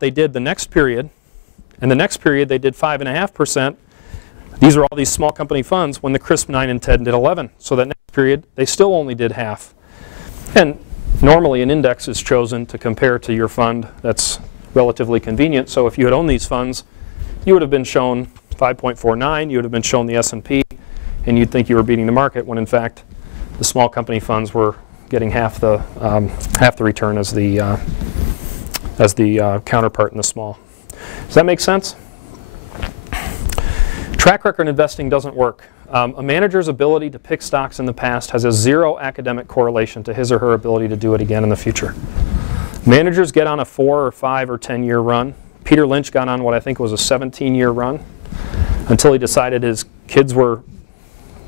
they did the next period, and the next period they did 5.5%. These are all these small company funds when the CRSP 9 and 10 did 11. So that next period, they still only did half. And normally an index is chosen to compare to your fund that's relatively convenient. So if you had owned these funds, you would have been shown 5.49, you would have been shown the S&P, and you'd think you were beating the market when in fact the small company funds were getting half the return as the counterpart in the small. Does that make sense? Track record investing doesn't work. A manager's ability to pick stocks in the past has a zero academic correlation to his or her ability to do it again in the future. Managers get on a 4 or 5 or 10 year run. Peter Lynch got on what I think was a 17-year run until he decided his kids were,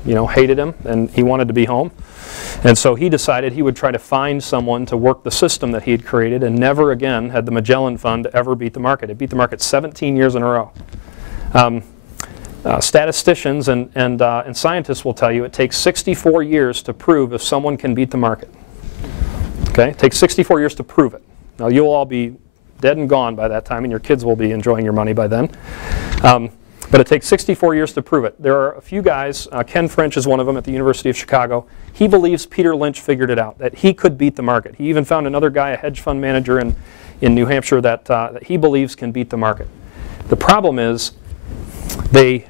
hated him and he wanted to be home. And so he decided he would try to find someone to work the system that he had created, and never again had the Magellan Fund ever beat the market. It beat the market 17 years in a row. Statisticians and scientists will tell you it takes 64 years to prove if someone can beat the market. Okay? It takes 64 years to prove it. Now you'll all be dead and gone by that time, and your kids will be enjoying your money by then. But it takes 64 years to prove it. There are a few guys, Ken French is one of them at the University of Chicago. He believes Peter Lynch figured it out, that he could beat the market. He even found another guy, a hedge fund manager in New Hampshire, that he believes can beat the market. The problem is they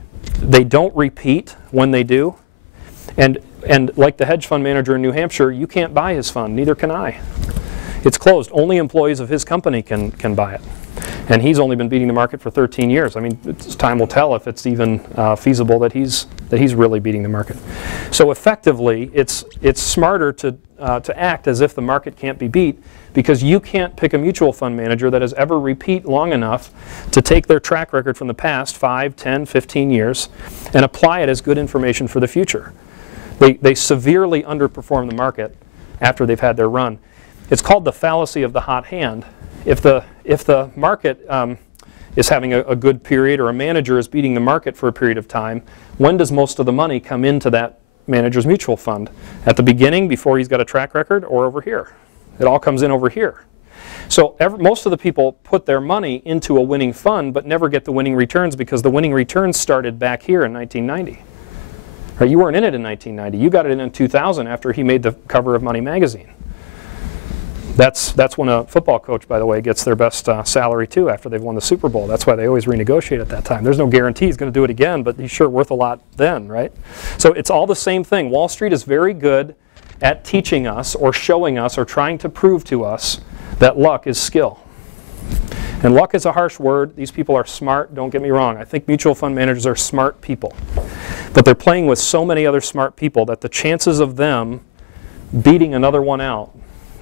don't repeat when they do. And like the hedge fund manager in New Hampshire, you can't buy his fund, neither can I. It's closed. Only employees of his company can buy it. And he's only been beating the market for 13 years. I mean, time will tell if it's even feasible that he's really beating the market. So effectively, it's smarter to act as if the market can't be beat, because you can't pick a mutual fund manager that has ever repeat long enough to take their track record from the past 5, 10, 15 years and apply it as good information for the future. They severely underperform the market after they've had their run. It's called the fallacy of the hot hand. If the market is having a good period, or a manager is beating the market for a period of time, when does most of the money come into that manager's mutual fund? At the beginning, before he's got a track record, or over here? It all comes in over here. So most of the people put their money into a winning fund but never get the winning returns, because the winning returns started back here in 1990. Right? You weren't in it in 1990. You got it in 2000 after he made the cover of Money Magazine. That's when a football coach, by the way, gets their best salary too after they've won the Super Bowl. That's why they always renegotiate at that time. There's no guarantee he's going to do it again, but he's sure worth a lot then, right? So it's all the same thing. Wall Street is very good at teaching us or showing us or trying to prove to us that luck is skill. And luck is a harsh word. These people are smart, don't get me wrong. I think mutual fund managers are smart people. But they're playing with so many other smart people that the chances of them beating another one out,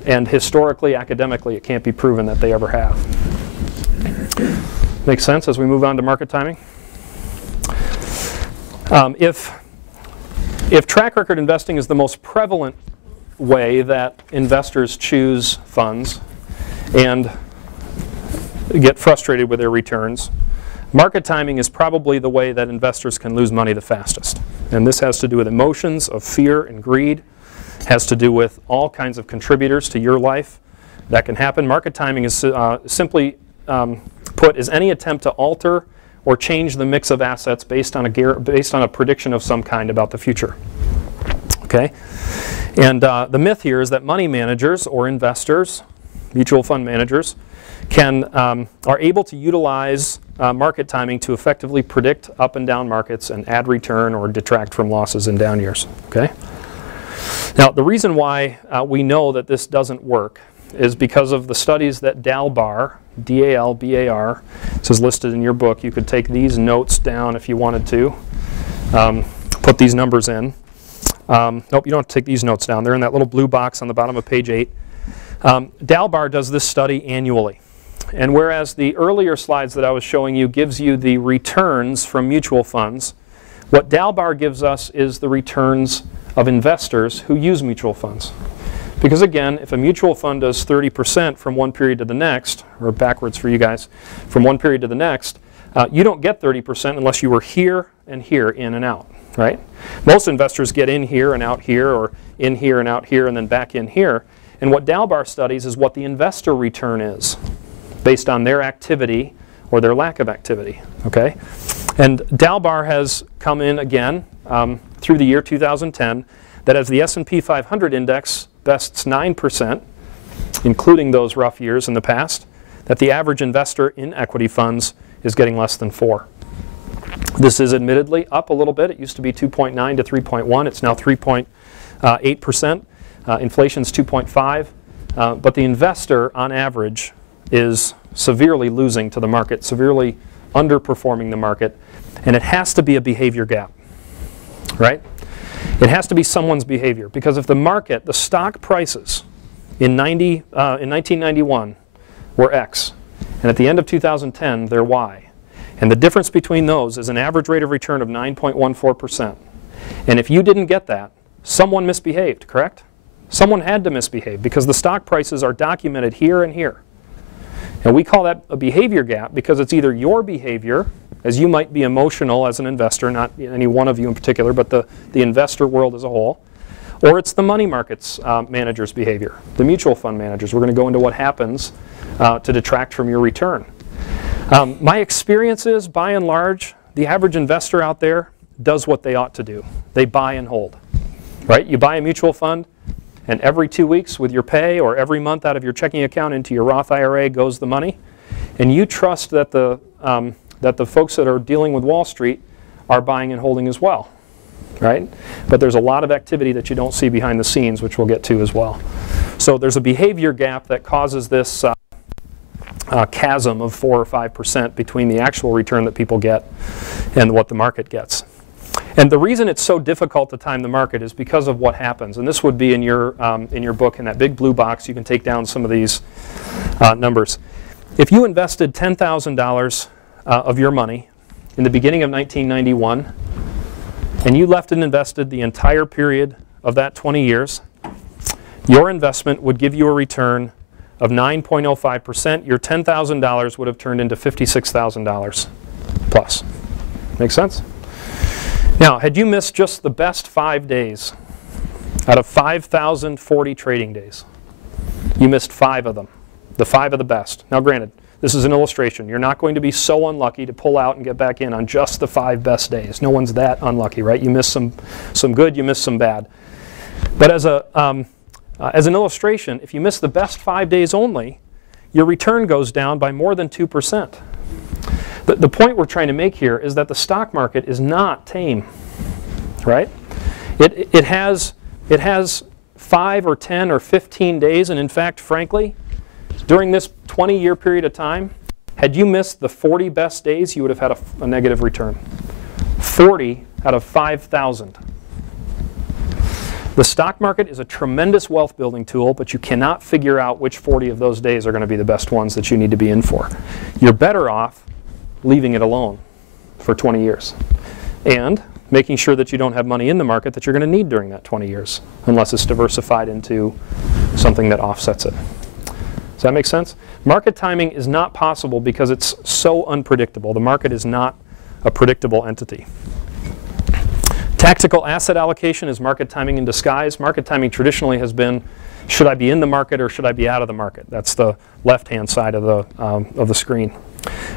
and historically, academically, it can't be proven that they ever have. Makes sense as we move on to market timing? If track record investing is the most prevalent way that investors choose funds and get frustrated with their returns, market timing is probably the way that investors can lose money the fastest. And this has to do with emotions of fear and greed. Has to do with all kinds of contributors to your life that can happen. Market timing is simply put is any attempt to alter or change the mix of assets based on a prediction of some kind about the future. Okay, and the myth here is that money managers or investors, mutual fund managers, are able to utilize market timing to effectively predict up and down markets and add return or detract from losses in down years. Okay. Now, the reason why we know that this doesn't work is because of the studies that Dalbar, D-A-L-B-A-R, this is listed in your book. You could take these notes down if you wanted to, put these numbers in. Nope, you don't have to take these notes down. They're in that little blue box on the bottom of page 8. Dalbar does this study annually. And whereas the earlier slides that I was showing you gives you the returns from mutual funds, what Dalbar gives us is the returns of investors who use mutual funds. Because again, if a mutual fund does 30% from one period to the next, or backwards for you guys, from one period to the next, you don't get 30% unless you were here and here, in and out, right? Most investors get in here and out here, or in here and out here, and then back in here. And what Dalbar studies is what the investor return is. based on their activity or their lack of activity. Okay? And Dalbar has come in again through the year 2010 that as the S&P 500 index bests 9%, including those rough years in the past, that the average investor in equity funds is getting less than 4. This is admittedly up a little bit. It used to be 2.9 to 3.1. It's now 3.8%. Inflation's 2.5. But the investor, on average, is severely losing to the market, severely underperforming the market. And it has to be a behavior gap, right? It has to be someone's behavior. Because if the market, the stock prices in 1991 were X, and at the end of 2010, they're Y. And the difference between those is an average rate of return of 9.14%. And if you didn't get that, someone misbehaved, correct? Someone had to misbehave because the stock prices are documented here and here. And we call that a behavior gap because it's either your behavior, as you might be emotional as an investor, not any one of you in particular, but the investor world as a whole, or it's the money markets manager's behavior, the mutual fund managers. We're going to go into what happens to detract from your return. My experience is, by and large, the average investor out there does what they ought to do. They buy and hold, right? You buy a mutual fund, and every 2 weeks with your pay or every month out of your checking account into your Roth IRA goes the money, and you trust that the folks that are dealing with Wall Street are buying and holding as well, right? But there's a lot of activity that you don't see behind the scenes, which we'll get to as well. So there's a behavior gap that causes this chasm of 4 or 5% between the actual return that people get and what the market gets. And the reason it's so difficult to time the market is because of what happens. And this would be in your book in that big blue box. You can take down some of these numbers. If you invested $10,000 of your money in the beginning of 1991 and you left it invested the entire period of that 20 years, your investment would give you a return of 9.05%. Your $10,000 would have turned into $56,000 plus. Make sense? Now, had you missed just the best 5 days out of 5,040 trading days, you missed 5 of them, the 5 of the best. Now, granted, this is an illustration. You're not going to be so unlucky to pull out and get back in on just the 5 best days. No one's that unlucky, right? You missed some good, you missed some bad. But as an illustration, if you miss the best 5 days only, your return goes down by more than 2%. The point we're trying to make here is that the stock market is not tame, right? It has 5 or 10 or 15 days, and in fact, frankly, during this 20-year period of time, had you missed the 40 best days, you would have had a negative return. 40 out of 5,000. The stock market is a tremendous wealth building tool, but you cannot figure out which 40 of those days are going to be the best ones that you need to be in for. You're better off leaving it alone for 20 years and making sure that you don't have money in the market that you're going to need during that 20 years, unless it's diversified into something that offsets it. Does that make sense? Market timing is not possible because it's so unpredictable. The market is not a predictable entity. Tactical asset allocation is market timing in disguise. Market timing traditionally has been, should I be in the market or should I be out of the market? That's the left-hand side of the screen.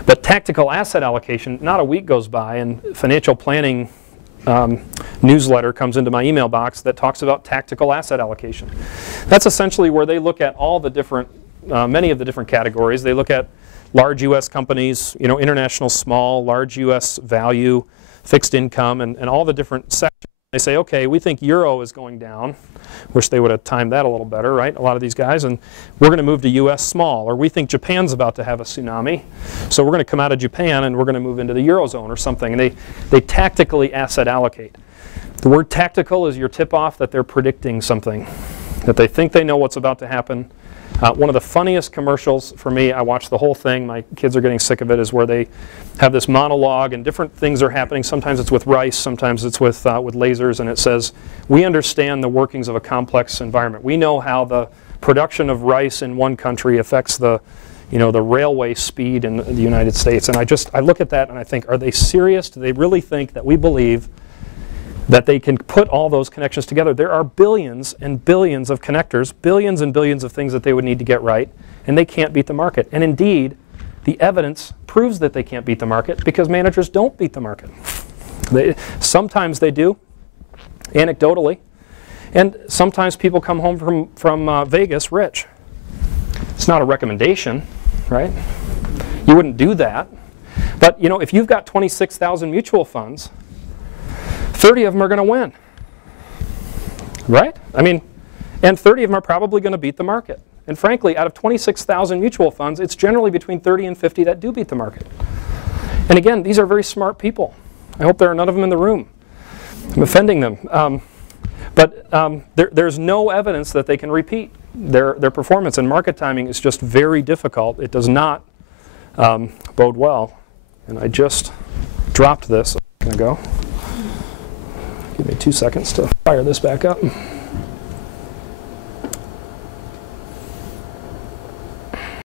But tactical asset allocation, not a week goes by and financial planning newsletter comes into my email box that talks about tactical asset allocation. That's essentially where they look at all the different, many of the different categories. They look at large U.S. companies, international small, large U.S. value, fixed income, and all the different sectors. They say, okay, we think Euro is going down. Wish they would have timed that a little better, right? A lot of these guys. And we're going to move to U.S. small. Or we think Japan's about to have a tsunami. So we're going to come out of Japan and we're going to move into the Eurozone or something. And they tactically asset allocate. The word tactical is your tip-off that they're predicting something, that they think they know what's about to happen. One of the funniest commercials for me, I watched the whole thing, my kids are getting sick of it, is where they have this monologue and different things are happening. Sometimes it's with rice, sometimes it's with lasers, and it says, we understand the workings of a complex environment. We know how the production of rice in one country affects the railway speed in the United States. And I look at that and I think, are they serious? Do they really think that we believe that they can put all those connections together? There are billions and billions of connectors, billions and billions of things that they would need to get right. and they can't beat the market. And indeed, the evidence proves that they can't beat the market because managers don't beat the market. Sometimes they do, anecdotally, and sometimes people come home from Vegas rich. It's not a recommendation, right? You wouldn't do that. But you know, if you've got 26,000 mutual funds, 30 of them are going to win, right? I mean, and 30 of them are probably going to beat the market. And frankly, out of 26,000 mutual funds, it's generally between 30 and 50 that do beat the market. And again, these are very smart people. I hope there are none of them in the room. I'm offending them. There's no evidence that they can repeat their performance, and market timing is just very difficult. It does not bode well. And I just dropped this. I'm going to go. Give me 2 seconds to fire this back up.